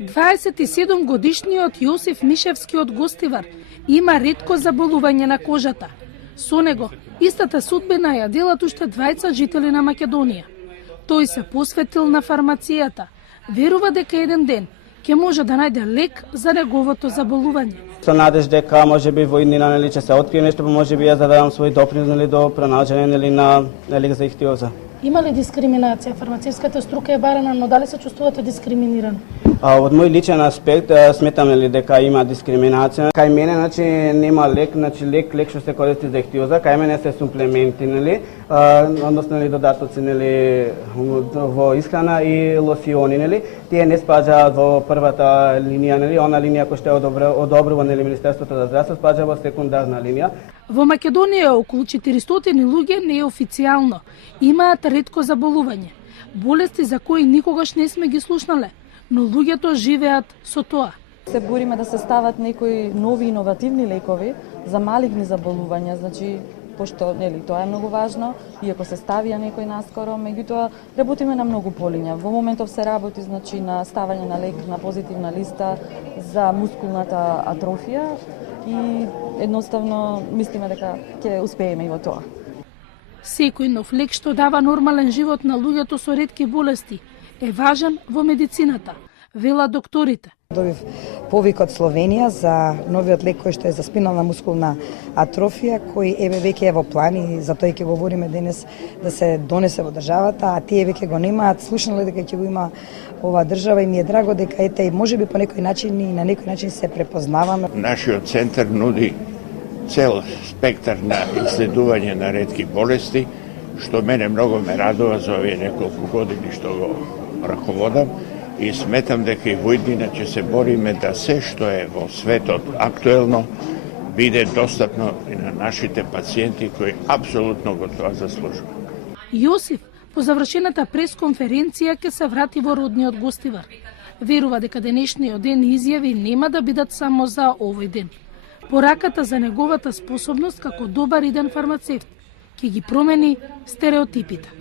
27 годишниот Јосиф Мишевски од Гостивар има ретко заболување на кожата. Со него истата судбина ја делат уште 20 жители на Македонија. Тој се посветил на фармацијата. Верува дека еден ден ќе може да најде лек за неговото заболување. Со надеж дека можеби во иднина ќе се открие нешто, можеби ја зададам свој допринос до пронаѓање на лек за ихтиоза. Има ли дискриминација? Фармацевската струка е барана, но дали се чувствувате дискриминирани? Од мој личен аспект сметам дека има дискриминација. Кај мене нема лек, лек што се користи за ихтиоза, кај мене се суплементи, односно додатоци во исхрана и лосиони, Тие не спаѓаат во првата линија, она линија која што одобрува Министерството за здравство, спаѓа во секундарна линија. Во Македонија околу 400 луѓе неофицијално имаат ретко заболување, болести за кои никогаш не сме ги слушнале, но луѓето живеат со тоа. Се бориме да се стават некои нови иновативни лекови за малигни заболувања, пошто тоа е многу важно, иако се ставија некој наскоро, меѓутоа работиме на многу полиња. Во моментов се работи на ставање на лек на позитивна листа за мускулната атрофија и едноставно мислиме дека ќе успееме и во тоа. Секој нов лек што дава нормален живот на луѓето со ретки болести е важен во медицината, велат докторите. Добив повик од Словенија за новиот лек кој што е за спинална мускулна атрофија, кој веќе е во план и за тоа ќе говориме денес да се донесе во државата, а тие веќе го немаат, слушнале дека ќе го има оваа држава и ми е драго дека и можеби по некој начин и на некој начин се препознаваме. Нашиот центар нуди цел спектар на исследување на ретки болести, што мене многу ме радува за овие неколку години што го раководам. И сметам дека и во иднина ќе се бориме да се што е во светот актуелно биде достапно и на нашите пациенти кои апсолутно го тоа заслужуваат. Јосиф по завршената пресконференција ќе се врати во родниот Гостивар. Верува дека денешниот ден изјави нема да бидат само за овој ден. Пораката за неговата способност како добар иден фармацевт ќе ги промени стереотипите.